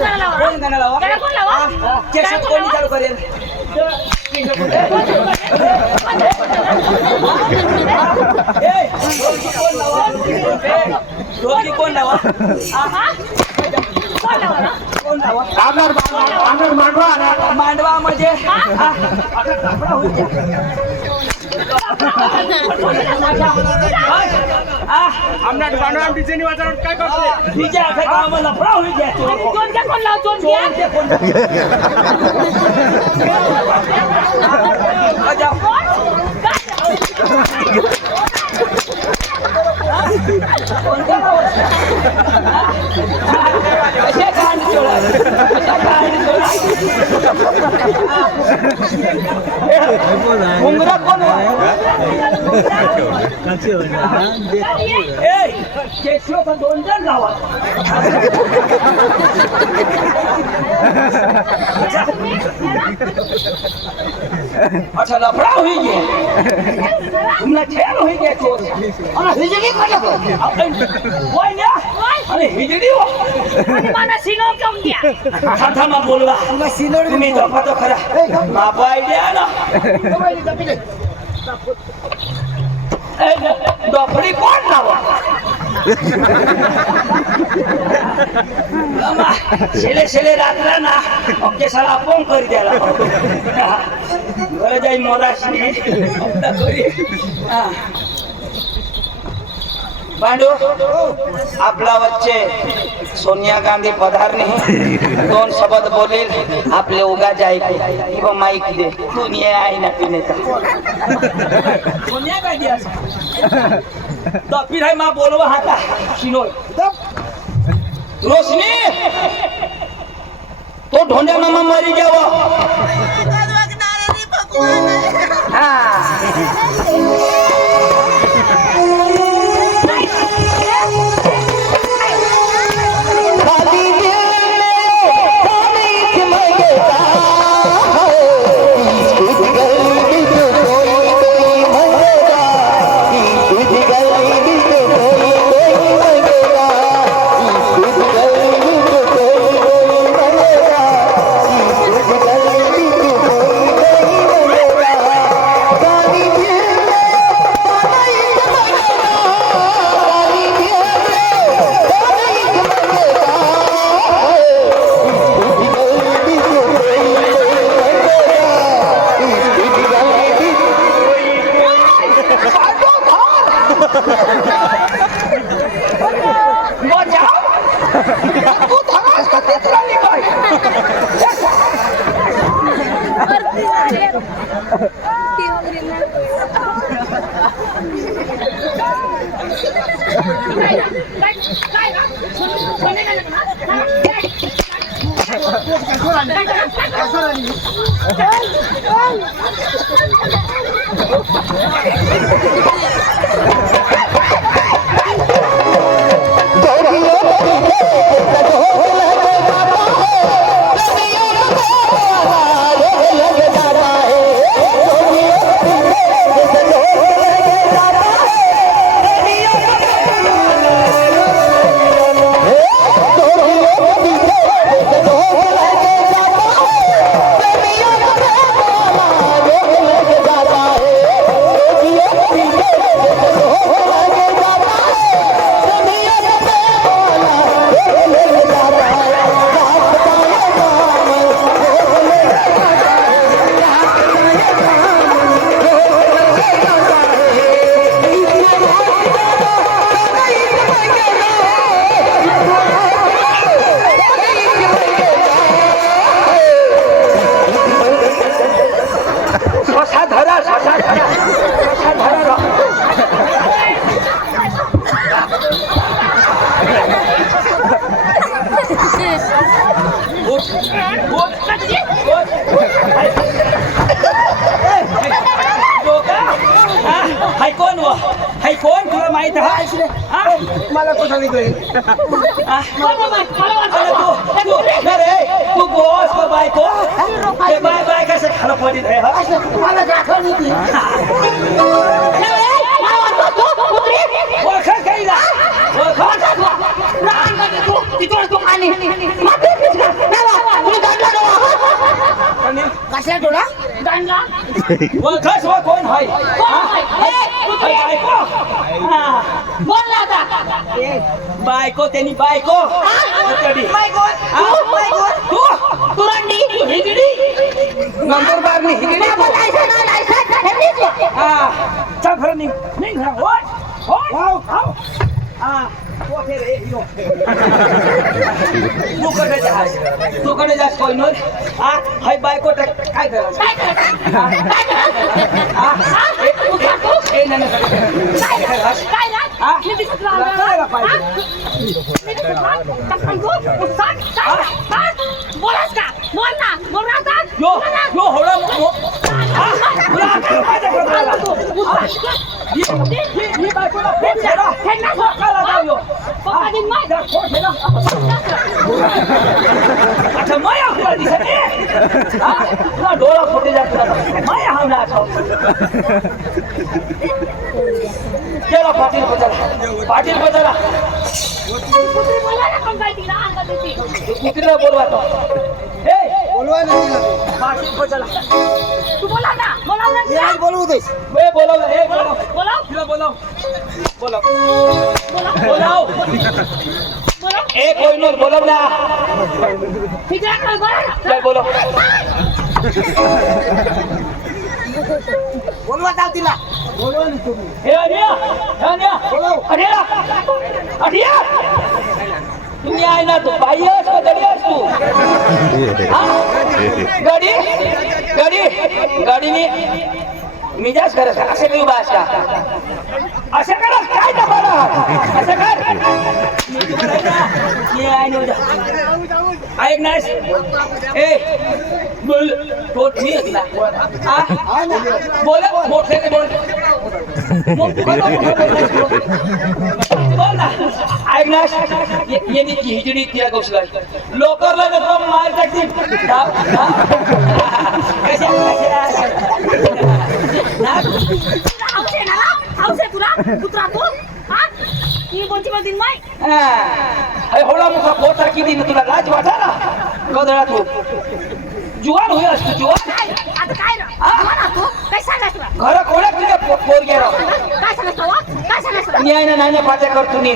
गाणं लावा केसात कोणी चालू करेल ढोलकी कोण लावा मांडवा म्हणजे आमदार मांडवा डीजे वाजवून काय करते डीजे आता गावाला लफडा होईल कोण लावतो उंगरा कोण केशव 2 जण गावात अच्छा लफड़ा हुई है तुमने खेल हुई है तो अरे हिजड़ी का कोई ना अरे हिजड़ी हो आणि मला सिनो घेऊन द्या खाता मा बोलवा तुम्ही दोघा तो खरा बाबा आयडिया ना दोपडी कोण लावा शेले रात्र ना ओके साला फोन कर द्याला घरे जाई मोराशी पांडू आपला वच्चे सोनिया गांधी पधारणे 2 शब्द बोलेल आपले उगा जाए किंवा माईक दे दुनिया आहे ना पिणे का सोनिया गांधी तो फिर है मां बोलवा हाता शिनोळ रोशनी तो ढोंड्या मामा मरी जावं हाय कोण व हाय कोण तुला माहित आहे मला कुठं निघेल तू बॉस को बायको हे बाय कसं खालं पडीत आहे मला दाखव नीती ओळख काही ना ओळख आणि मात्र कशा डोळा गाणला ओळखस व कोण हाय बोल ना आता बायको त्यांनी बायको तडी तू तुरंडी हिगडी नंबर बार नी हिगडी हा चल खरं निघ निघ होय होय तू कडे जास कोई नोट हाय बायको काय करायचं बोलस का बोल ना बोल ना यो यो होळा अच्छा माया हुआ दिसते ना डोळा फुटे जातो माया हा ना चला पाटील बदला कुठला बोलवा तो बोलवा नाही पाटील बदला तू बोला ना बोलवू देस बोलाव हे बोलाव बोला तिला बोलाव बोलाव बोला बोलाव बोला ए कोई नो बोलाव ना हिजरा कर बोला चल बोलाव बोलवा चाल तिला बोलवा नाही तुम्ही हे अनिया अनिया अनिया तुम्ही आहे ना तू बाई आहेस का गडी आहेस तू गाडीने मिजाज करत असे काही भाषा असं करत काय दबाला असं कर ऐक नाहीस ए बोल पोट मी बोल मोठे बोल बोल ना ऐक नाहीस यांनी खिचडी तिला कौशला लोकरला नको मार टाकतील औषध तुला कुत्रा तू हा की बोलची मधील माय होळा मुखा पोटा किती तुला लाज वाटा ना गदळा तू जुवान होई असतो जुवान आता काय रे मला तू काय सांगास तुला घर कोणा तुझ्या पोर गेला काय सांगास तू काय सांगास न्याय ना नाही पाट्या करतो नी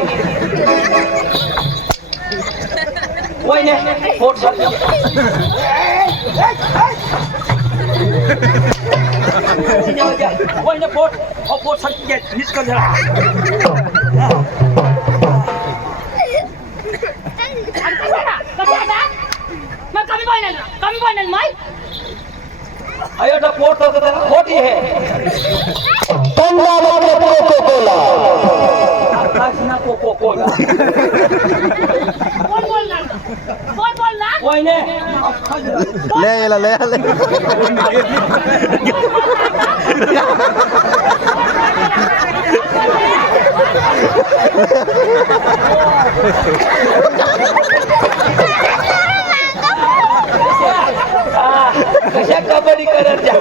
वय ने पोट सारखं वय ने पोट सारखी घ्या निष्कल झाला मग कमी बोलणार माय अयोटा पोट होतं त्याला खोटी आहे कोको कोला कोण बोलणार वय ने ले कशा कबड्डी करत जा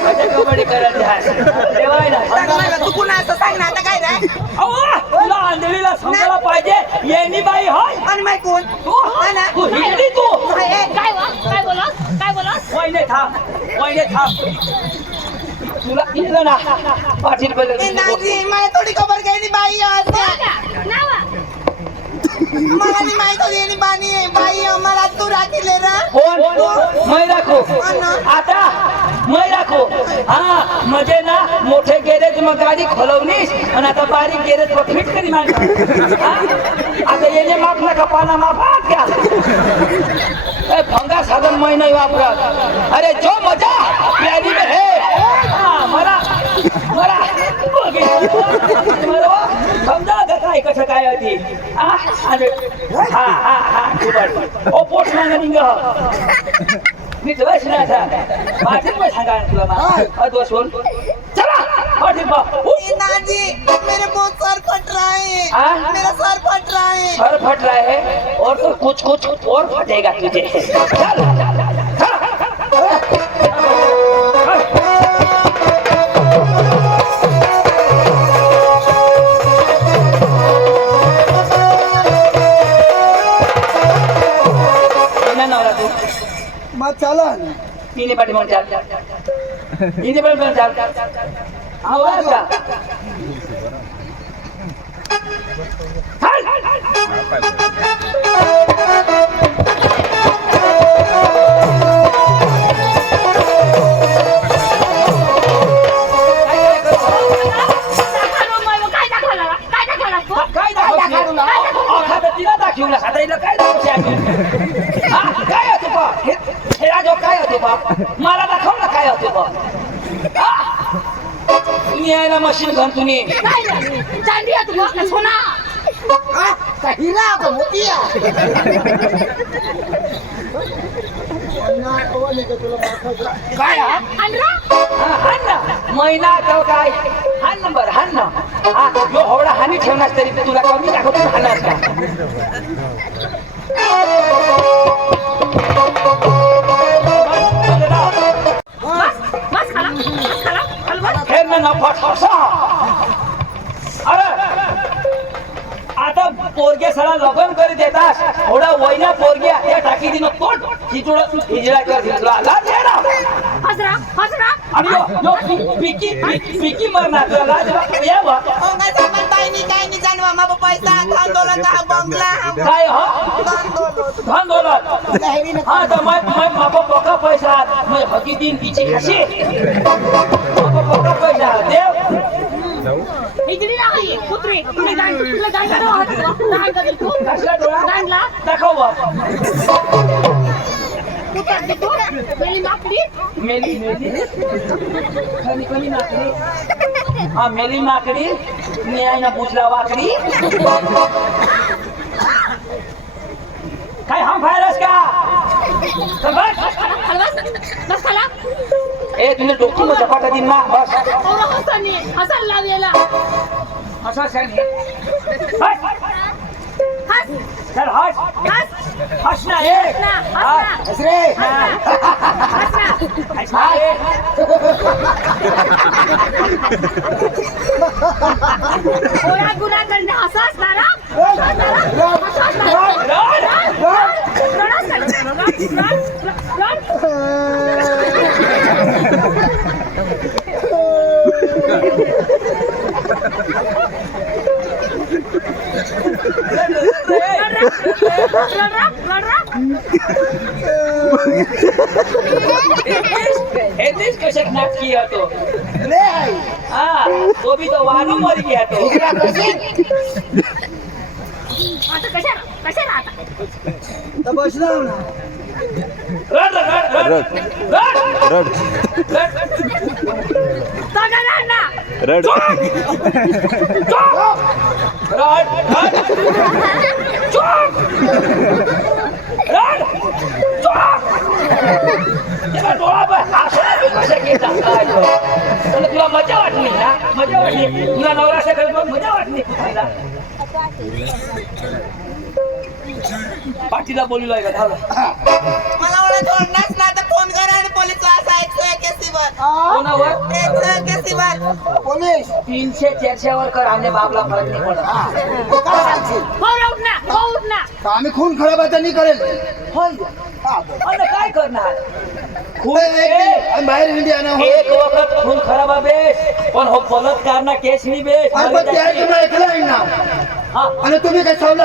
कशा कबड्डी करत जा देवाय ना तू कुणा असं सांग ना आता काय रे तुला आंधळीला समजायला पाहिजे येणी बाई होय आणि माय कोण तू तू हिंदी तू काय बोला वयने थांब तुला इथलं ना पाटील नाजी मला थोडी खबर घ्यायची बाई मला नाही माहित होती आणि बाई मला तू राखीले रा कोण मै राखो आता मै राखो हा म्हणजे ना मोठे गॅरेज मग गाडी खोलवलीस आणि आता बारीक गॅरेज वर फिट करी माग आता येणे माप नका पाना माफा क्या भंगा साधन मै नाही वापरत अरे जो मजा प्यारी में है मला समजा काय कसं काय होती हा ओ पोट सांगा निघ मी तुला शिनाचा पाटील पण सांगा तुला दोष बोल चला पाटील नाजी मेरे बहुत सर फट रहा है मेरा सर फट रहा है और तो कुछ और फटेगा तुझे चल चाला तिने पाठी मग चाल तिने पण चाल आवाज का काय दाखवलं आता तिला दाखवलं आता हिला काय दाखवते काय होतो बा हे राजो काय होतो बा मला दाखवलं काय होतो बा तुम्ही यायला मशीन घाल तुम्ही चांदी आहे तुला सोना हिरा आता मोती काय हान ना महिना तो काय हान नंबर हान ना जो होवडा हानी ठेवणार तरी ते तुला कमी दाखवतो हाणास का बस खाला हलवा खेळ में नफा ठसा अरे आता पोरगे सगळा लग्न करी देतास थोडा वयना पोरग्या त्या टाकी दिन पोट हिजडा हिजडा कर हिजडा लाज आहे ना हसरा आणि यो पिकी मरणार लाज या बा काय सामान बाईनी काय नाही जाणवा मा पैसा आंदोलन का बंगला काय धन दौलत हाँ तो मैं मापा पका पैसा मैं हकी दिन पीछे खासी मापा पका पैसा देव इतनी नाही कुत्री तुला गाण का तू कसला डोळा गाणला दाखव बा तू कर दे तू मेली माकडी मेली माकडी हाँ मेली माकडी न्याय ना पूछला वाकडी काय हम फायरस का हलवा बस खाला ए तुला डोकी में झपाटा दिन ना बस और हसन लावेला असं सांग हस चल हस हस हस ना ए हस रे हस ना ओया गुना करने हसास नारा कशक नाच किया तो हाँ तो भी तो वानू मर गया तो आता कशा राहता रड रड रड रड रड ना रड तुला मजा वाटली ना मजा वाटली तुला नवरा सगळं मजा वाटली पाठीला बोललो आहे का झालं मला वाला जोडणार ना तर फोन करा आणि पोलीस असा 181 वर कोणावर 181 वर पोलीस 300-400 वर कर आमने बापला फरक नाही पडत हो उठ ना आम्ही खून खराब आता नाही करेल अरे काय करणार खून आम्ही बाहेर इंडिया ना एक वखत खून खराब बेस पण हो बलात्कार ना केस नाही बेस ऐकलं आहे ना हा आणि तुम्ही काय ठेवला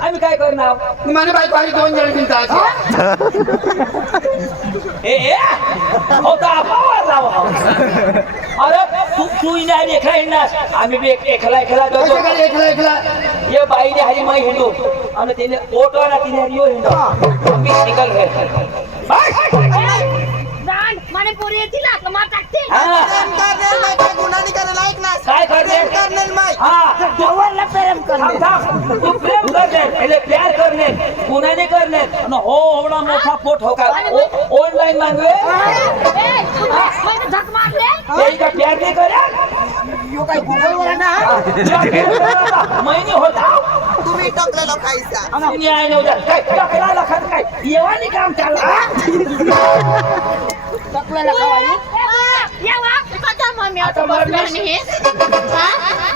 आम्ही काय करणार माझ्या बायको आणि 2 जण मिळतात ए होता पावर लावा अरे तू नाही एकला हिंडणार आम्ही बी एकला जातो एकला ये बाईने हरी माई हिंडू आणि तिने ओटो ना तिने हरियो हिंडो आम्ही निकल गए जाण माने पोरी येतील ना मार टाकते करनेल माय काय गुन्हा नाही करायला ऐक ना काय करनेल? करनेल माय हाँ देवाला प्रेम करणे तू प्रेम करने पहले प्यार करने गुन्हा नहीं करने आणि हो एवढा मोठा पोट हो का ऑनलाइन मांगवे मैं झक मारले यही का प्यार नहीं करे यो काय गुगल वर आहे ना महिने होता तुम्ही टकलेलो खायचा दुनिया आहे नव्हता काय टकला लखत काय येवानी काम चालला टकलेला खावाई येवा आता मम्मी आता आता बसणार मम्मी. नाही हा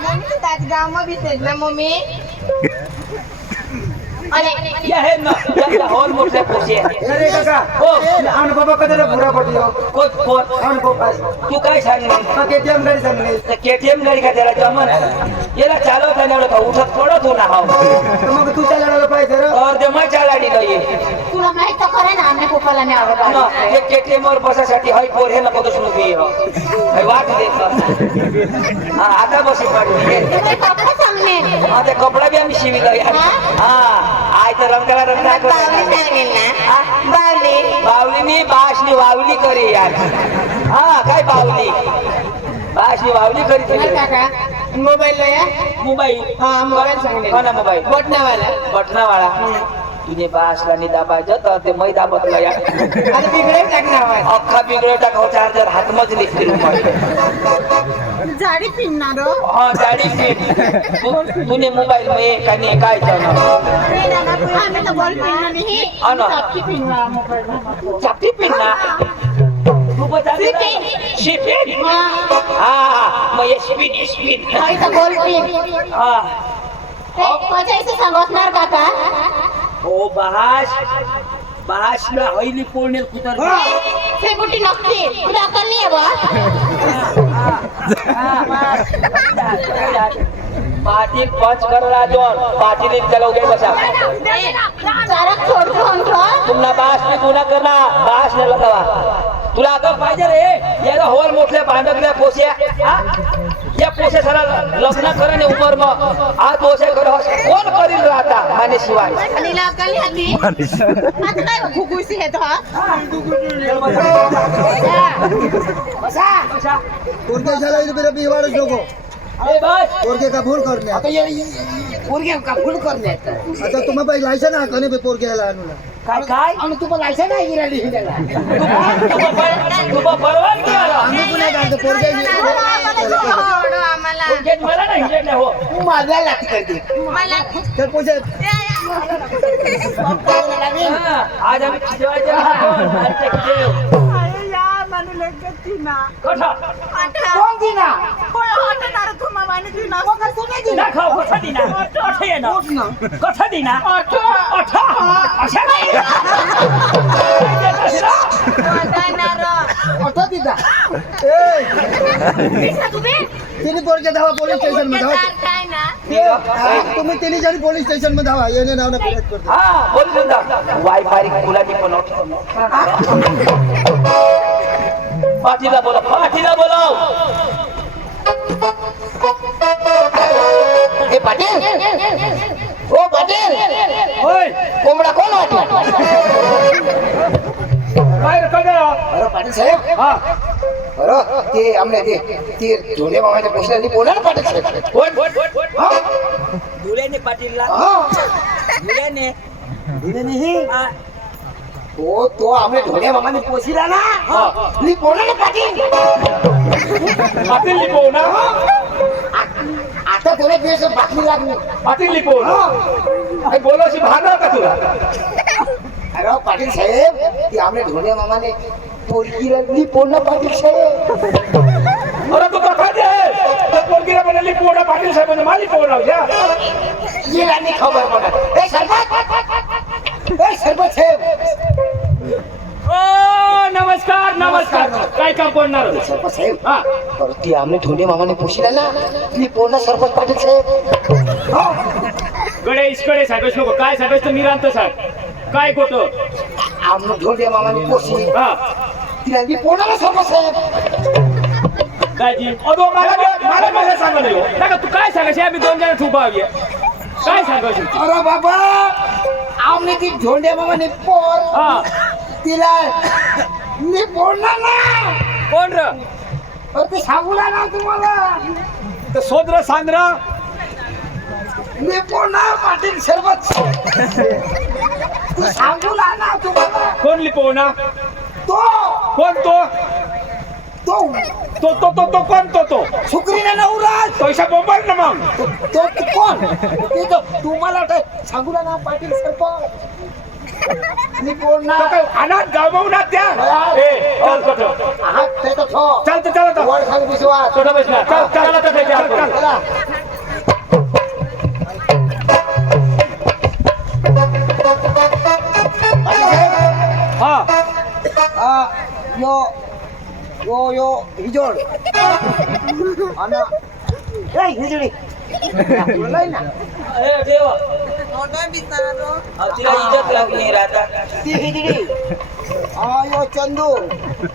मम्मी त्यात गाव मध्ये तेज ना मम्मी या है ना या हॉल मोठे पोसे अरे काका हो आमने बाबा कधी बुरा पडली हो कोण कोण आमने बाबा तू काय सांगणे केटीएम गाडी सांगले तर केटीएम गाडी का त्याला जमन याला चालवता नाही का उठत पडत हो ना हा तर मग तू चालायला पाहिजे रे और ते मग चालाडी ये तुला माहित तर खरं ना आमने पप्पाला नाही ना आवडला हे केटीएम वर बसासाठी हाय पोर हे नको दुसरं बी हो हाय वाट देत हा आता बसी पडली तुम्ही कपडे सांगणे हा ते कपडा बी आम्ही शिविला यार हा आय तर रंगाला रंग काय बावली करतो सांगेल ना बावली बावलीनी बाशनी वावली करी यार हा काय बावली बाशनी वावली करी काय तुझे काका मोबाईल या मोबाईल हा मोबाईल सांगेल हो ना मोबाईल बटनावाला बटनावाळा तुझे बासला नि दाबायचं तर ते मै दाबतला या आणि बिगडे टाकणार अख्खा बिगडे टाकाव चार्जर हात मज लिखते झाडी पिनणार हा गाडी तुने मोबाईल में कानी काय चालणार आम्ही तर बॉल पिनला नाही अन चापकी पिनला मोबाईल चापटी पिन्ना तू बता दे शिपिन हा मग स्पीड स्पीड तर बॉल पिन हा माझ्या इथे सांगणार काका ओ बास ना हईली पोळणेल कुतर ते कुठे नक्की तुला अक्कल नाही आहे पाटील पंच करला दोन पाटील त्याला उगे बसा जरा छोडतो म्हणतो तुमना बास मी गुन्हा करना बास ने लगावा तुला आता पाहिजे रे याला होल मोठल्या बांधकल्या पोस्या या पोसे सारा लग्न करणे उमर मग आज पोसे कर कोण करील राहता माने शिवाय आणि अक्कल नाही आता काय घुगुसी आहे तो पोरगे झाला इथे बिवाडच नको अरे बस पोरगे का भूल करणे आता पोरगे का फुल करण्यात तुम्हाला पाहिजे लायसन आहे का नाही पोरगे ह्याला आणून काय काय आणि तुम्हाला लायसन आहे गिराली हिंडायला तुला परवानगी आला आम्ही पुन्हा काय पोरगे मला नाही हिंडणे हो तू माझ्या लागते करते तर पोचे आज आम्ही शिवायचे कोण दिना दाखव कथा दिना कथा ये ना कथा दिना अठा अशा नाही ऑटो दिदा तिने पोरगे धावा पोलीस स्टेशन मध्ये धावा तुम्ही तिने जरी पोलीस स्टेशन मध्ये धावा येणे नाव फिरत करतो हा बोल सुद्धा वायफाय गुलाबी पण पाटीला बोलाव ए पाटील ओ पाटील होय कोंबडा कोण वाटला काय रे काय अरे पाटील साहेब हा अरे ते आमने ते धोंडे मामाच्या पोस्टाने बोला ना पाटील साहेब कोण धुळ्याने पाटीलला धुळ्याने हा. तो आमने धोंडे मामाने पोसिला ना मी बोला ना पाटील पाटील लिपो ना आता थोडे दिवस बातमी लागली पाटील लिपो ना बोलाशी भागणार का तुला अरे पाटील साहेब ती आमने धोंडे मामाने पोरगी लागली बोल ना पाटील साहेब अरे तू कथा दे तर पोरगीला म्हणे लिपो ना पाटील साहेब म्हणजे माझी पोर राहू द्या येला नाही खबर पडत ए सरपंच साहेब नमस्कार नमस्कार काय काम पडणार सरपंच साहेब हा अरे ती आमने धोंडे मामाने पोसिला ना मी बोल ना सरपंच पाटील साहेब गणेश सांगायच नको काय सांगायचं मी रांत साहेब काय खोटं आमने धोंडे मामाने पोसली हा तिला मी बोला ना सरपंच साहेब काय जी अगो मला सांगा नाही हो नका तू काय सांगायचे आम्ही दोन जण उभा आहोत काय सांगायचं अरे बाबा आमने ती धोंडे मामाने पोर हा तिला मी बोलणार ना कोण र अरे ते सांगूला ना तुम्हाला तर सोदर सांद्र मी बोलणार पाटील सरपंच तू सांगूला ना तुम्हाला कोण लिपो ना तो कोण तो तो तो तो तो तो कोण तो सुकरीने नवराज पैसा बोंबाल ना मग तो कोण ते तो तुम्हाला सांगूला ना पाटील सरपंच मी तो बोलणार काय अनाथ गावना त्या ए चल चल हा ते तो चल चल वर खाली विश्वास छोटा बसला चल चल चल चला यो हिजोड आणि ए हिजडी तुला ना ए देवा तिला इज्जत लागली राहता ती हिजडी यो चंदू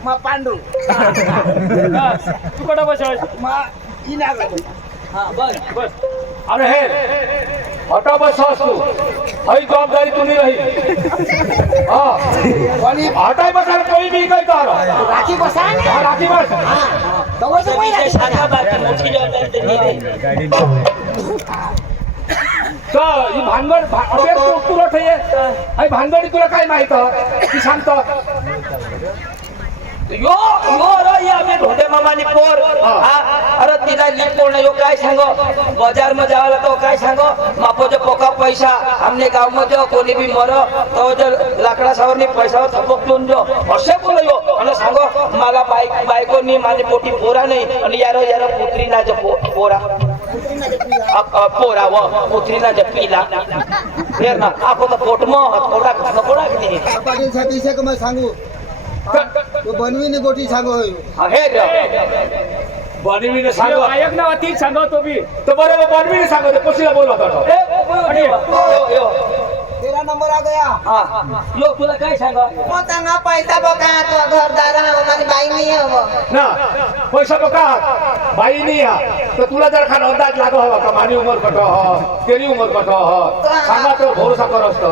मा पांडू तू कडे बस मा इनाग हा बस बस अरे हे हटा बस तू हई जबाबदारी तुम्ही रही हाँ आणि हटाई बसायला कोणी मी काय कर राखी बसा ना राखी बस तवच मी पहिला शाखा बाकी मोठी जबाबदारी तर नाही रे. तर ही भानगड तुला ठेये भानगडी तुला काय माहित ती सांगतो यो यो रे ये आम्ही ढोंडे मामानी पोर हा अरे तिला लिपोण यो काय सांगो बाजार में जावाला तो काय सांगो मापो जो पोका पैसा हमने गांव में जो कोणी भी मरो तो जो लाकडा सावरनी पैसा थपक देऊन जो असे बोलो यो आणि सांगो मला बायको नी माझी पोटी पोरा नाही आणि यारो यारो पुत्री ना जो पोरा पोरा व पुत्री ना जो पीला फेर ना आपो तो पोट में हथौड़ा घुसणं किती पाटील साहेब इसे का मैं सांगू तो बनवीने गोटी सांगो हे रे बनवीने सांगो ऐक ना तीच सांगो तो बी तो बरोबर बनवीने सांगो ते पोशीला बोलवत होतो तेरा नंबर आ गया हा लोक तुला काय सांगा पोतांगा पैसा बघा तो घरदारा माझी बाई नाही हवं ना पैसा बघा बाई नाही हा तर तुला जर खान अंदाज लागो हवा का माझी उमर कट हो तेरी उमर कट हो सांगा तो भरोसा कर असतो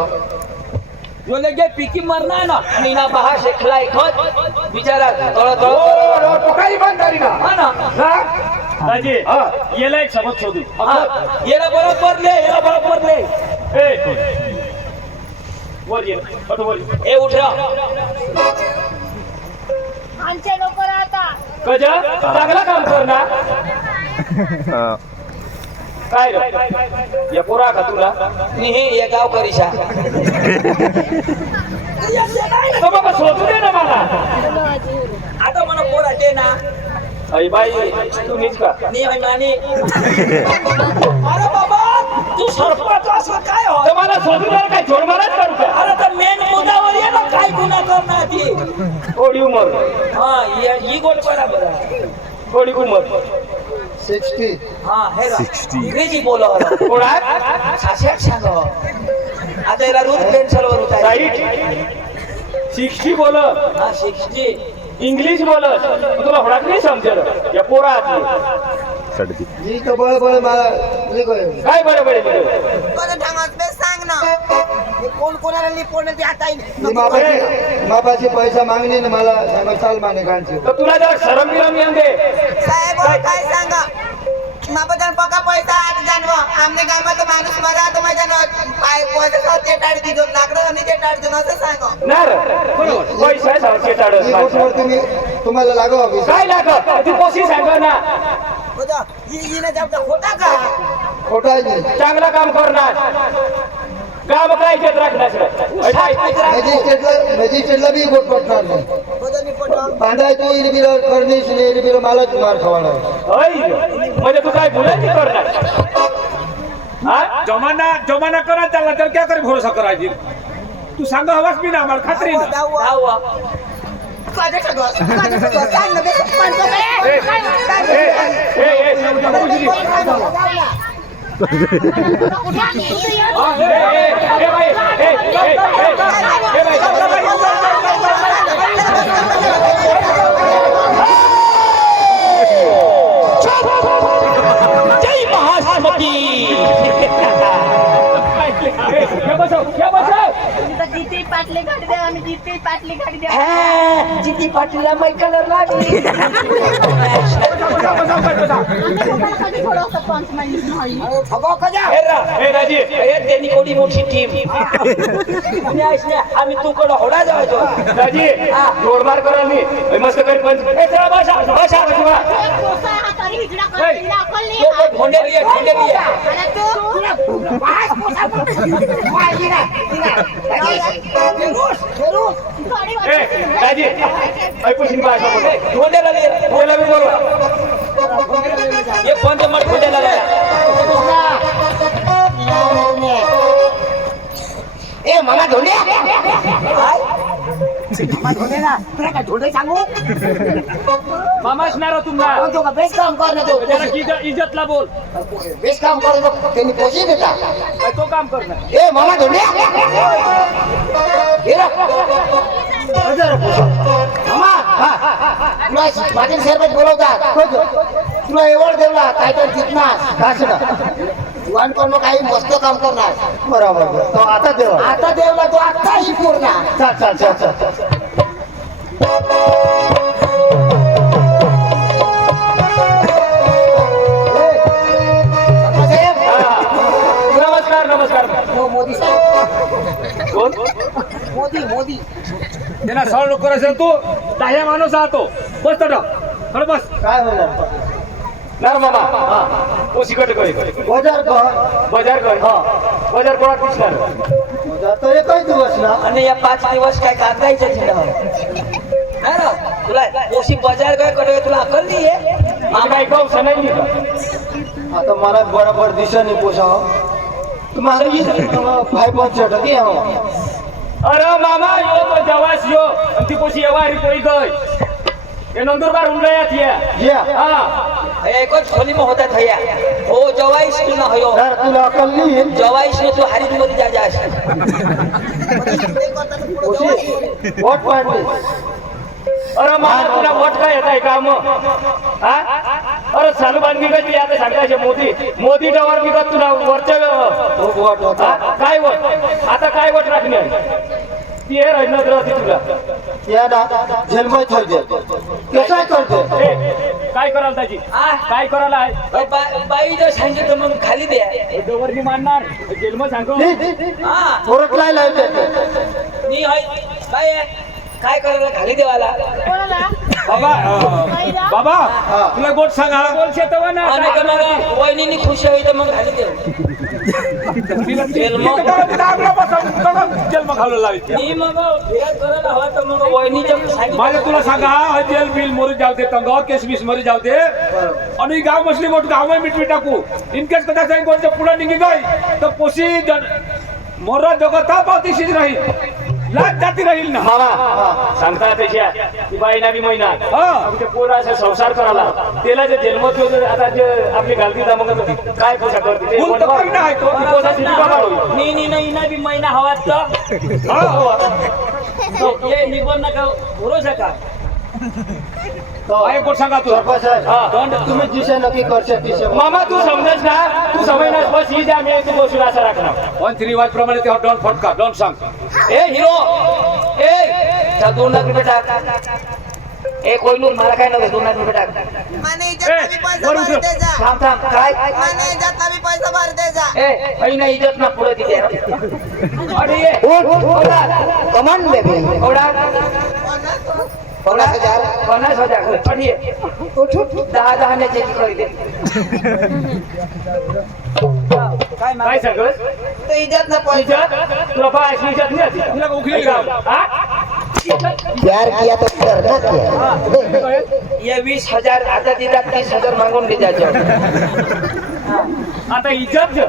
जो लगे पिकी मरना है ना आणि ना बाहेर शेखला एक बिचारा थोडं तो काही इमानदारी ना हा ना राजे याला एक सबक शोधू येला बरोबर ले ए वर ये पटो वर ए उठ रा आमचे लोक राहता कजा चांगला काम कर ना काय रे या पोरा का तुला निही ये गाव करीशा तो बाबा सोचू दे ना मला आता मला पोराचे ना अरे बाई तू नीच का नी मानी अरे बाबा तू सरपंच असं काय हो तर मला सोचू दे काय जोड मारच करू का अरे तर मेन मुद्द्यावर ये ना काय गुन्हा करणार ती थोडी उमर हा ही गोल बरोबर थोडी उमर 60 हा हे इंग्रजी बोलो कोणा साशेक सांगो आता याला रूट पेन्सिल वर उतार राईट 60 बोलत हा 60 इंग्लिश बोलत तुला होणार नाही समजेल या पोरा आतली जी तो बळ बळ मला लिखो काय बरं बरं कोण ढंगात बे सांग ना हे कोण कोणाला लिपोण ते आता मापाची पैसा मागणी ना मला चाल माने काढचे तर तुला जरा शरम बिरम येऊन दे साहेब काय सांगा मापजन पका पैसा आत जानवा आमने गावात माणूस मरा तो माझ्या पाय पैसा ते टाड दिदो लाकडं आणि ते टाड देऊन असं सांगा ना रे बरोबर पैसा सारखे चाडत तुम्ही तुम्हाला लागो ऑफिस काय लागत ती कोशी सांग ना बघा ही ना जाऊ खोटा का खोटा आहे चांगला काम करणार काम काय इज्जत राखणार मॅजिस्ट्रेटला बी गोट पडणार नाही बदलनी पटवा बांधाय तू इले बिरो करणीस ने इले बिरो मला मार खावाना म्हणजे तू काय बोलायची करणार हा जमाना करा त्याला तर क्या करे भरोसा करायची तू सांग हवाच मी ना आम्हाला खात्री ना धावा सांग ना बे जय महासमती जिथे पाटले गाडी द्या आम्ही जिथे पाटली गाडी द्या जिती पाटीलला मै कलर लागली थोडंसं पंच माहिती ठगो खजा त्यांनी कोणी मोठी टीम आम्ही तू कडे होडा जायचो जोरदार करा मी मस्त काही पण दाजी ऐकून ढोंड्याला बोला हे पंच मठ ढोंड्याला ए मला धोंड्या तुला काय थोडे सांगू मामा असणार तुम्हाला तो का बेस्ट काम कर ना तो जरा इज्जतला बोल बेस्ट काम कर त्यांनी पैसे देता काय तो काम करणार ए मला धोंडे तुला पाटील सरपंच बोलवतात तुला एवढ देवला काय तर जिंकणार वाण करणं काही मस्त काम करणार बरोबर तो आता देवला तो आता ही पूर्ण चल नमस्कार मोदी साहेब कोण मोदी त्यांना सळ नको असेल तू दह्या माणूस आहातो बस तर खरं बस काय होणार नार मामा ओशी कट करे बाजार बाजार कर बाजार कोणा दिसणार तो एकच दिवस ना आणि या 5 दिवस काय काढायचं झेंडावर नाही ना तुला ओशी बाजार काय कडे तुला अकल नाही आहे मामा ऐकव सनाई आता मला बरोबर दिशा नहीं पोछा तुम्हारा ये भाई बहुत चटकी है अरे मामा यो तो जवास यो ती पोशी एवारी कोई गय ये नंदुरबार उमरायात ये हां एकच खोली में होता थया हो जवाईस तू ना होयो यार तुला अकल नहीं है जवाईस ने तू हरी मध्ये जा जा वोट पाडले अरे मामा तुला वोट काय येत आहे का मग हा अरे चालू बांधगी गती आता सांगायचे मोदी डवर मी तुला वरच्या वोट होता काय वोट आता काय वोट राखणे ती हे राजनाथ राहते तुला या ना जेल में छोड़ दे कैसा करते काय करायला त्याची काय करायला आहे बाई जर सांगितलं मग खाली दे डवर मी मानणार जेलम सांगतो हा थोडं काय लावते मी होय बाई काय करायला खाली देवाला कोणाला बाबा तुला गोट सांगा बोल शेतवा ना आणि मग वहिनीनी खुश होई तर मग खाली देऊ जेल मग घालून लावायची मी मग फिरत करायला हवा तर मग वहिनीच्या माझे तुला सांगा जेल बिल मरी जाऊ दे तंगाव केस बीस मरी जाऊ दे आणि गाव मसली मोठ गाव में मिटवी टाकू इन केस कदा सांग कोणच्या पुढे निघी गई तर पोशी मोरा जगता पावतीशीच राहील लाज जाती राहील ना सांगता त्याच्या ती बाईना बी महिना ते पोरा असं संसार करायला त्याला जे जन्मत आता जे आपली घालती जा मग काय पोषा करते नी ना बी महिना हवा तर ये निघून नका भरोसा का काय गोट सांगा तू दंड तुम्ही दिशा नक्की कर शकते मामा तू समजस ना तू समजणार बस ही जा मी तू बसून असं राखणार पंच रिवाज प्रमाणे ते डॉन फटका डॉन सांग ए हिरो ए चल 2 लाख रुपये टाक ए कोई मला काय नव्हे 2 लाख रुपये टाक माने इज्जत भी पैसा भर दे जा थांब काय माने इज्जत भी पैसा भर दे जा ए पहिना इज्जत ना पुढे तिथे अरे ये कमान बेबी ओडा 50,000 50,000 पढ़िए 10 ने चेक कर दे काय सांगस तो इज्जत ना पैसा इज्जत तुला बाय इज्जत नाही आती तुला उखली प्यार किया तो करना किया ये 20,000 आता दिला 30,000 मागून घे जायचं आता इज्जत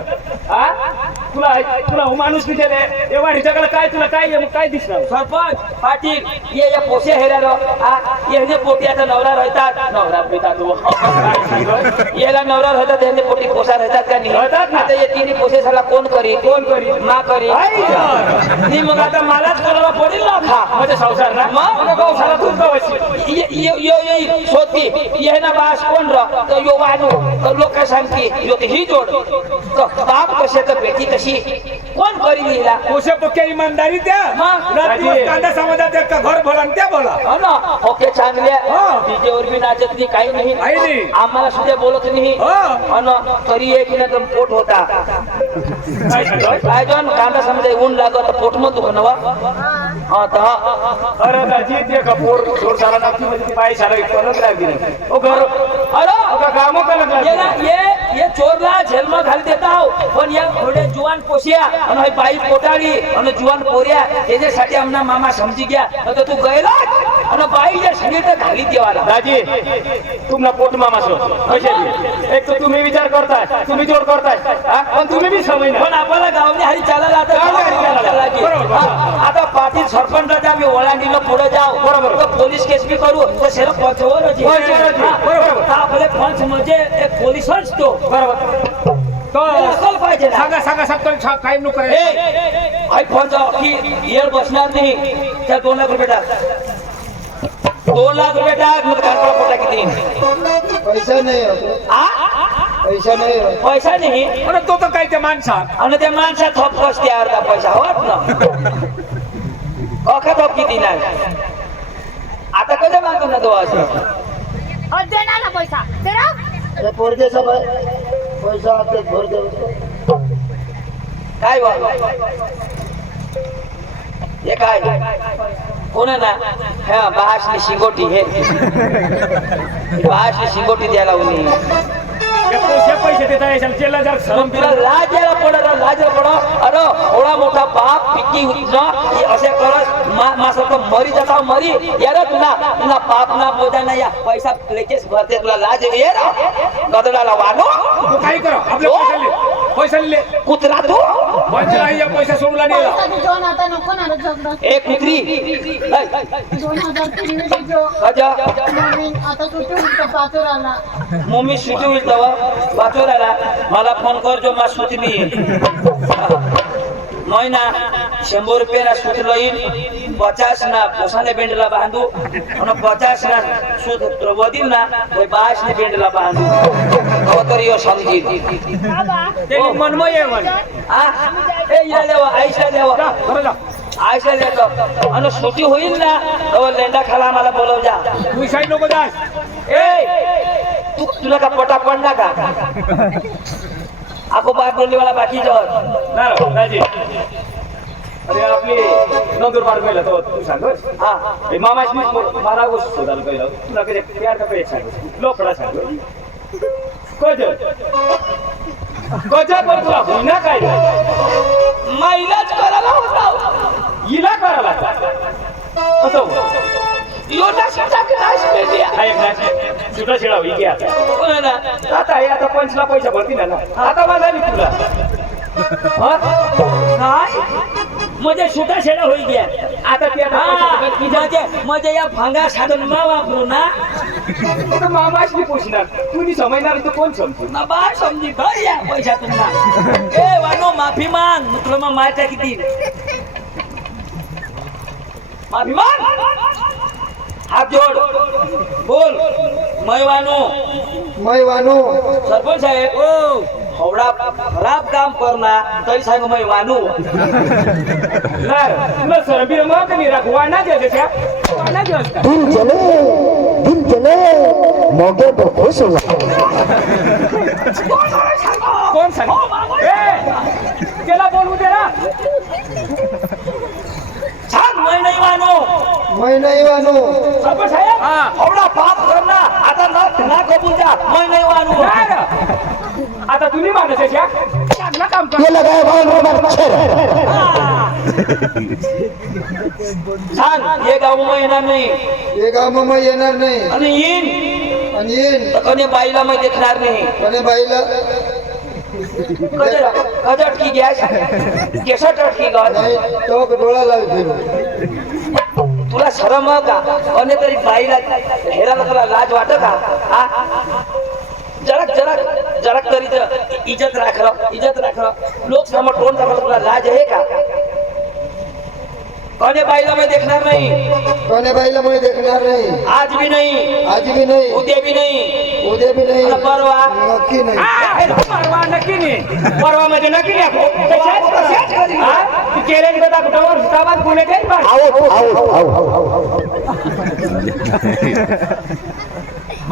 हा तुला माणूस विचारे एवढा हिच्याकडे काय तुला काय दिसणार सरपंच पाटील ये या पोसे हेरालो ये पोट्याचा नवरा राहतात नवरा येला नवरा राहतात यांनी पोटी पोसा राहतात का नाही आता ये तिन्ही पोसे साला कोण करी मा करी नी मग आता मलाच करायला पडेल ना खा म्हणजे संसार ना मग गौशाला तूच गवायची यो सोती ये ना बास कोण रह तो यो वाजू तो लोक सांगती यो ही जोड तो बाप कसे तर बेटी कशी कोण करी लिहिला पोसे पक्या इमानदारी त्या रात्री कांदा समाजात एक घर भला त्या बोला हो ना ओके चांगले डीजेवर बी नाचत नाही काही नाही आम्हाला सुद्धा बोलत नाही हो ना तरी एक एकदम पोट होता काय जण कांदा समजा ऊन लागत पोट मत दुखनवा हा तर अरे दाजी ते कपूर जोर सारा नाकी मध्ये पाय सारा करत लागली ओ घर अरे का काम करत लागली ये चोरला जेलमा घाल देता हो पण या थोडे जुवान पोसिया आणि बाई पोटाळी आणि जुवान पोऱ्या त्याच्यासाठी आमना मामा समजी गया आता तू गयला आणि बाई जर सांगितलं घाली देवाला दाजी तुमना पोट मामा सो कशा एक तर तुम्ही विचार करताय तुम्ही जोड करताय पण तुम्ही बी समय पण आपल्याला गावने हरी चालायला आता बरोबर आता पाटील सरपंचाच्या आम्ही ओलांडीनं पुढे जाऊ बरोबर तर पोलीस केस बी करू तर शेर पंचवर बरोबर. आपले पंच म्हणजे एक पोलिसच तो बरोबर तो असल पाहिजे ना. सांगा सांगा काही नको ए, करायचं आई फोन की येर बसणार नाही त्या 2 लाख रुपये टाक 2 लाख रुपये टाक मग काढला पोटा किती पैसा नाही होतो. पैसा नाही होत. पैसा नाही अरे तो तर काय ते माणसा आणि त्या माणसात थोप बसते अर्धा पैसा होत ना अखा थोप किती नाही आता कधी मागतो ना तो असं देणार ना पैसा तेरा अरे पोरगे सब आहे. पैसा आपले भर देऊ. काय वा हे काय कोण आहे ना हा बाहाशनी शिंगोटी हे बाहाशनी शिंगोटी द्यायला उनी पैसे देता येईल त्याला जर मग तुला लाज यायला पडलं लाज यायला पडलं अरे एवढा मोठा बाप पिकी हे असे करत मासा तर मरी जाता मरी यार तुला पाप ना बोजा ना या पैसा लेकेस भरते तुला लाज ये रा गदडाला वानो तू काही कर आपले पैसा ले कुत्रा तू म्हणजे नाही या पैसा सोडला नाही पैसा देतो ना आता नको ना रे झगडा ए कुत्री 2000 तरी देतो अजा नवीन आता सुट्टी उठतो पाचोर आला मम्मी सुटी होईल तवा वाचवला मला फोन कर जो मा सुचली महिना 100 रुपयाला सूत लईन 50 ना पोसाने बेंडला बांधू आणि 50 ना सूत वदील ना 22 ने बेंडला बांधू अवतरी यो समजी ते मनमय आहे म्हण आ ए या देवा आयशा देवा बरं जा आयशा देतो आणि सुटी होईल ना तो लेंडा खाला मला बोलव जा तू साईड नको जास ए तुला का पटा पडला का आको बात बोलने वाला बाकी जो ना राजी अरे आपली नंदुरबार गेला तो तू सांग हा ए मामाची मारा गोष्ट शोधायला गेलो तुला कधी प्यार का पेच सांग लोपडा सांग कोजो पण तुला होईना काय महिलाच करायला होता हिला करायला असं योना सुद्धा क्लास दिया ऐक ना सुद्धा शिळा होई की आता कोणाला आता हे आता पंचला पैसा भरती ना आता माझा नाही तुला काय म्हणजे सुद्धा शेडा होई गया आता ते म्हणजे या भांगा साधन मा वापरू ना आता मामाशी पोचणार तुम्ही समजणार तर कोण समजू ना बा समजी धर या पैसा तुम्हाला ए वानो माफी माग मग तुला मग मारता किती माफी माग हात जोड बोल मैं वानू सरपंच साहेब एवढा खराब काम करणार तरी सांगू मैं वानू तुला सरबी मग नाही राखवा ना त्याच्या वाना जे असतात दिल चले मौके पर खुश हो कोण सांग त्याला बोलवू दे ना छान मैं नाही वानू मैं नहीं वानू सरपंच साहेब एवढा पाप करणार आता ना कबूल जा मैं नाही वानू आता तुम्ही माणूस त्याच्या चांगला काम कर ये लगाए भाव मच्छर छान हे गाव मग येणार नाही ये गाव में येणार नाही आणि येईन आणि येईन तर कधी बाईला मग देखणार नाही आणि बाईला कधी अटकी गॅस केस अटकी गॅस नाही तो डोळा लावी फिरू तुला शरम आहे का कोणी तरी बाईला हेराला तुला लाज वाटत का हा जरक तरी इज्जत राख लोक समोर तोंड दाखवलं तुला लाज आहे का कोणी बाईला मी देखणार नाही कोणी बाईला मैं देखणार नाही आज भी नहीं आज भी नहीं उद्या भी नहीं उद्या भी नहीं आणि परवा नक्की नाही परवा नक्की नाही परवा म्हणजे नक्की नाही केले की दाखवतो हिसाबात गुन्हे काही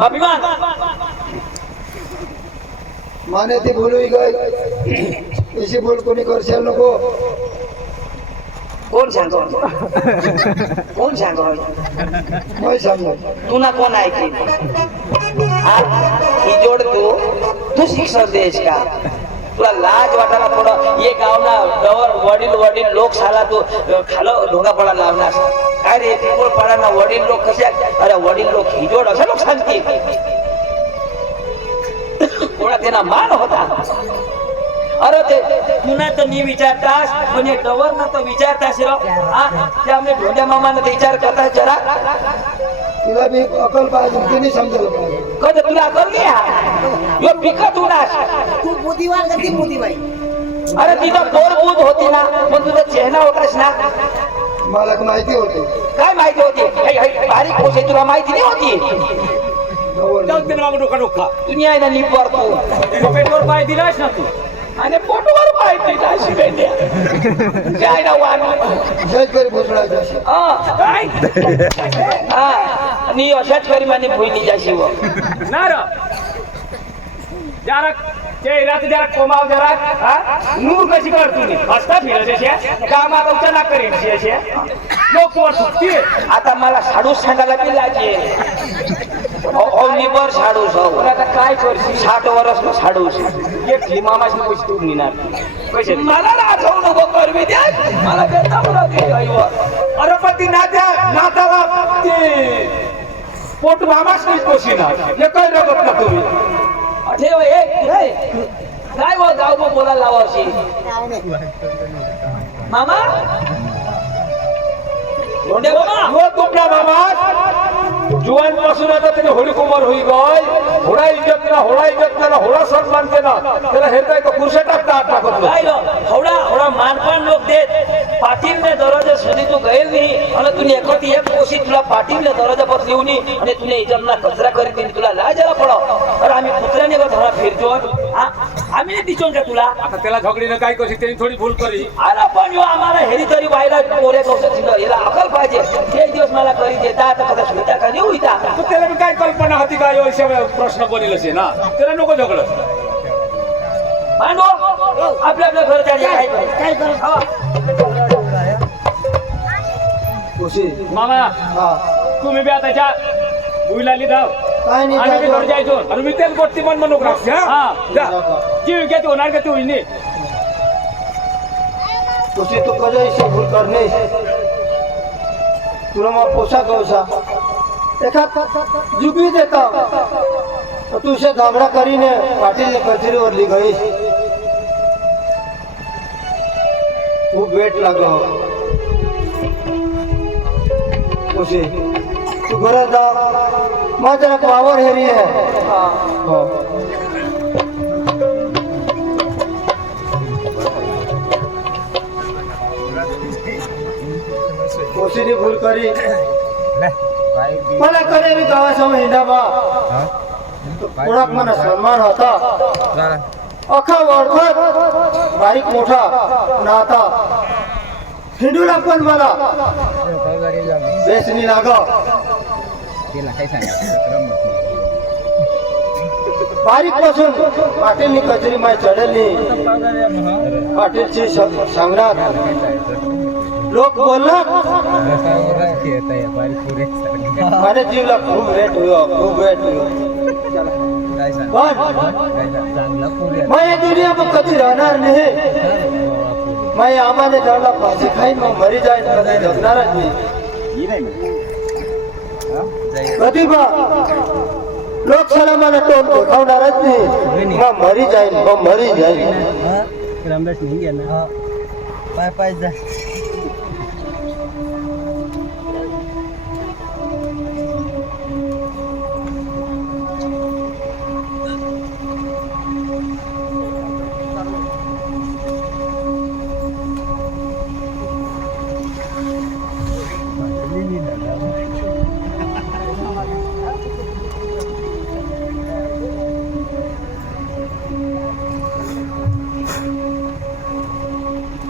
अभिमान माने ती बोलू गई इसी बोल कोणी करशाल नको कोण सांगो मैं सांगू तू ना कोण ऐकली ही जोड तू शिक्षक देश का तुला लाज वाटायला थोडं ये गावना डवर वडील लोक साला तू खालो ढोंगा पडा लावणार काय रे पिंपळ पडा वडील लोक कसे अरे वडील लोक ही जोड असे लोक सांगतील थोडा त्यांना मान होता अरे ते पुन्हा तर मी विचारतास पण हे डवर ना तर विचारतास त्यामुळे ढोंड्या मामाला ते विचार करतास जरा तिला बी अकल पाहिजे तिने समजलं पाहिजे कधी तुला अकल नाही यो पिकत होणार तू बुद्धिवान कधी बुद्धिबाई अरे तिथं पोर बूद होती ना पण तुझा चेहरा होतास ना मला माहिती होते काय माहिती होती बारीक पोसे तुला माहिती नाही होती जाऊ दे ना मग डोका डोका तुम्ही आहे ना निपर तू पेटवर पाय दिलास ना तू आणि पोटवर माहिती ना शिकायला काय ना वाण जज करी भोसडायचं असेल. काय आणि अशाच परिमाणे भुईनी जाशी व ना र जरा चेहरा तर जरा कोमाव जरा नूर कशी कर तुम्ही हसता फिरत कामात उचला करेन लोक वर सुटते आता मला साडूस सांगायला बी लाजे निबर साडूस हो आता काय करशील 60 वर्ष साडूस एक मामाशी पैसे तू मिळणार पैसे मला राजवू नको करवी द्या मला देता मला दे अरे पण ती नात्याला ते पोट मामाच नाही पोशीना हे काय रगत ना तुम्ही ठेव एक काय व गाव बोलायला लावा अशी मामा धोंडे मामा हो तुमच्या मामा जुवान पासून आता तरी होळी कुमार होई गय होळा इज्जत ना होळा सन्मान केला त्याला हे काय खुर्शा टाकता टाकत काय हवडा मानपान लोक देत पाटीलने दरवाजा सुधी तू गैल नाही आणि तुने एकटी एक कोशी तुला पाटीलने दरवाजा पर देऊ नी आणि तुने इजमना कचरा करीत नाही तुला लाजाला पडाव अरे आम्ही कुत्र्याने का धरा फिरतो आम्ही दिसोन का तुला आता त्याला झगडीनं काय कशी त्यांनी थोडी भूल करी अरे पण यो आम्हाला हेरी तरी व्हायला पोरे कौशल याला अकल पाहिजे एक दिवस मला करी देता आता कदा सुविधा का नाही होईता तर त्याला बी काय कल्पना होती काय अशा प्रश्न बनेल असे ना त्याला नको झगड मांडो आपल्या घरच्या काय कर खुशी मामा हा तुम्ही बी आता त्या भुईला लिहाव काय नाही आम्ही बी काय घर जायचो आणि मी तेच गोष्टी मन म्हणून राखते हा जा जीव घेते होणार का तू होईनी खुशी तू कधी भूल करणे तुला मग पोशाख कौसा एखाद जुगवी देता तो तू उसे धामड़ा કરીને પાટીલને કચેરી ઓર લી ગઈ खूब वेट लागो खुशी तू घरात जा मग जरा पावर हेरी है हो खुशीने भूल करी मला कधी गावासमोर हिंडाबा ओळख मला सन्मान होता अख्खा ओळखत बारीक मोठा नाता हिंडूला पण मला बेसनी लाग बारीक पासून पाटीलनी कचेरी माय चढली पाटीलची संग्रात लोक बोलणार माझ्या जीवला खूप वेट होईल पण मैं ये दुनिया में कभी रहणार नहीं मैं आम्हाने जवळला फाशी खाईन मग मरी जाईन कधी जगणारच नाही कधी बा लोकशाला मला तोंड दाखवणारच नाही मग मरी जाईन रामदास नहीं गया ना पाय पाय जा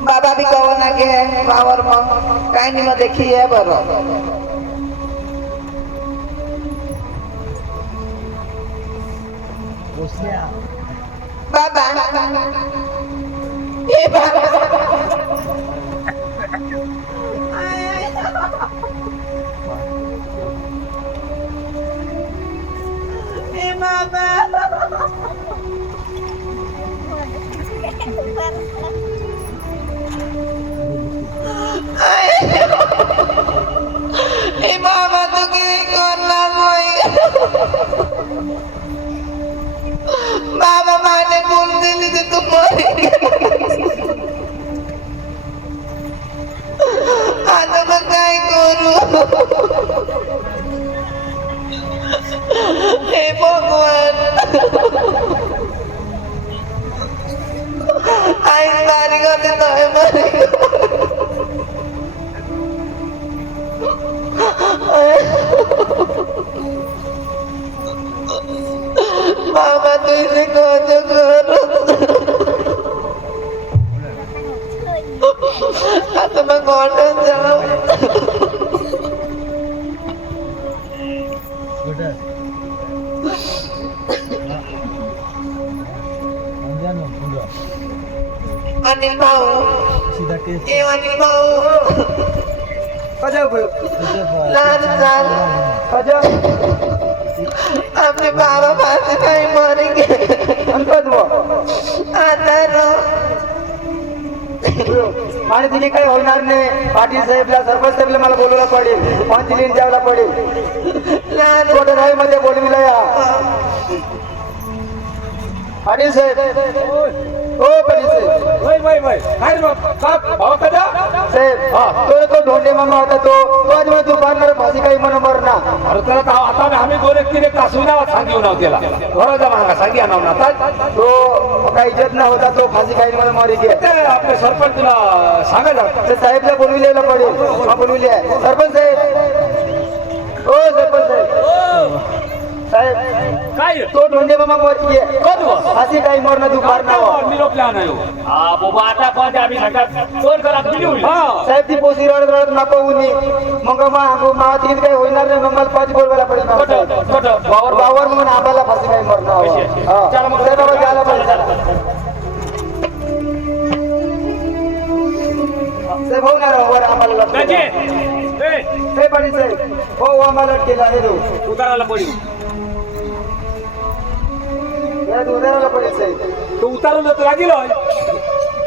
बाबा भी कवन आगे है पावर मग काय नहीं मैं देखी है बरो बाबा ए बाबा ए बाबा ए मामा तू किती करणार बाबा माझ्या मामाने बोल दिली ते तू मरी आता मग काय करू हे भगवान आई तारीख होते नाही मरी बाबा तुझे कोण करू आता मग ऑटोन जाऊ कुठं अंजान पुढं अनिल भाऊ सीधा टेस्ट ए अनिल भाऊ लहान चाल आपले बाबा माझे नाही मरेंगे आता आणि तिने काही होणार नाही पाटील साहेबला सरपंच साहेबला मला बोलवलं पडेल पंचलीन द्यायला पडेल लहान छोटं नाही मध्ये बोलविला या पाटील साहेब हो पाटील साहेब वय वय वय काय रे बाप का भाव कदा साहेब तो ढोंडे मामा होता तो आज मला तू मारणार फाशी काही म्हणून मरणार अरे त्याला का आता आम्ही दोन एक तीन एक तास नाव सांगिव नाव त्याला बरोबर जा महागा सांगी नाव ना तो काही इज्जत न होता तो फाशी काही म्हणून मरी गे ते आपले सरपंच तुला सांगायला तर साहेबला बोलविलेला पडेल हा बोलविले आहे सरपंच साहेब हो सरपंच साहेब साहेब काय तो ढोंडे मामा मरी गे कोण फाशी काही मरणं तू मारणार निरोप नाही हा बाबा आता कोण आम्ही घाटात फोन करा किती होईल हा साहेब ती पोसी रडत रडत नापा उनी मग मा तीन काही होणार नाही मग मला पाच बोलवायला पडेल ना साहेब. छोटं बावर म्हणून आम्हाला फाशी काही मरणं चला मग. साहेब बाबा घ्यायला पाहिजे साहेब हो ना राव, वर आम्हाला लक्ष राजे द्या. ए हे पाटील साहेब हो आम्हाला केला हे रो उतारायला पडी उदाहरणाला पडेल साहेब तो उतारून तर लागेल होय.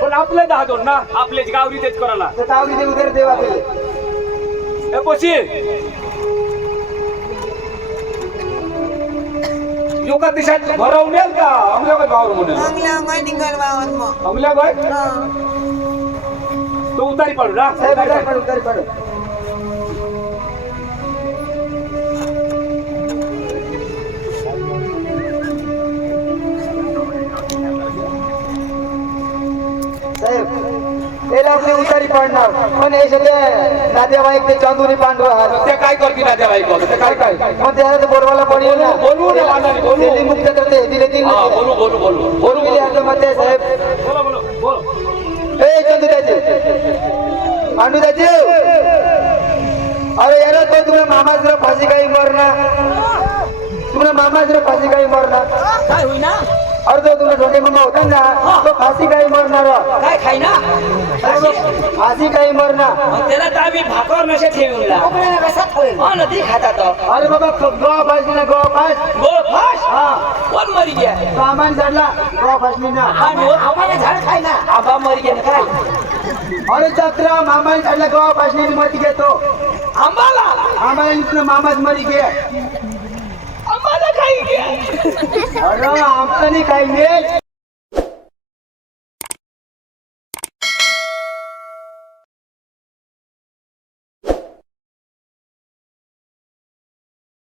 पण आपले दहा दोन ना आपलेच गावरी तेच करायला तर तावडी ते उदर देवा केले ए पोशी योगा दिशात भरवून येईल का आमल्या काय गावर म्हणून चांगल्या अंगाई निघाल वावर मग आमल्या काय तो उतारी पडू ना साहेब उदर पड साहेब हे आपली उतारी पाडणार पण हे सगळे नातेवाईक ते चांदुरी पांढरा हात ते काय करते ना त्या बाईक ते काय काय मग त्याला तर बोलवायला पडेल ना बोलवू ना वांधानी, बोलवू. दिल्ली मुक्त करते दिले दिले हा बोलू बोलू बोलू बोलू गेले आता मध्ये साहेब बोलो बोलो बोलो ए चंदू दाजी पांडू दाजी अरे यार तो तुम्हाला मामा जरा फाशी काही मरणार तुम्हाला मामा जरा फाशी काही मरणार काय होईना अरे तो तुला छोटे मामा होता ना तो फाशी काही मरणार काय खाईना फाशी काही मरणार त्याला तर आम्ही भाकर नशे ठेवून कसा नदी खातात अरे बाबा गो फासली ना गो फास गो फास हा कोण मरी गया सामान चढला गो फासली ना आम्हाला झाड खाय ना आबा मरी गेला काय अरे जत्रा मामाने चढला गो फासली मती घेतो आम्हाला आम्हाला इथलं मामाच मरी गे आम्हाला काही घ्या अरे आमचं नाही काही नाही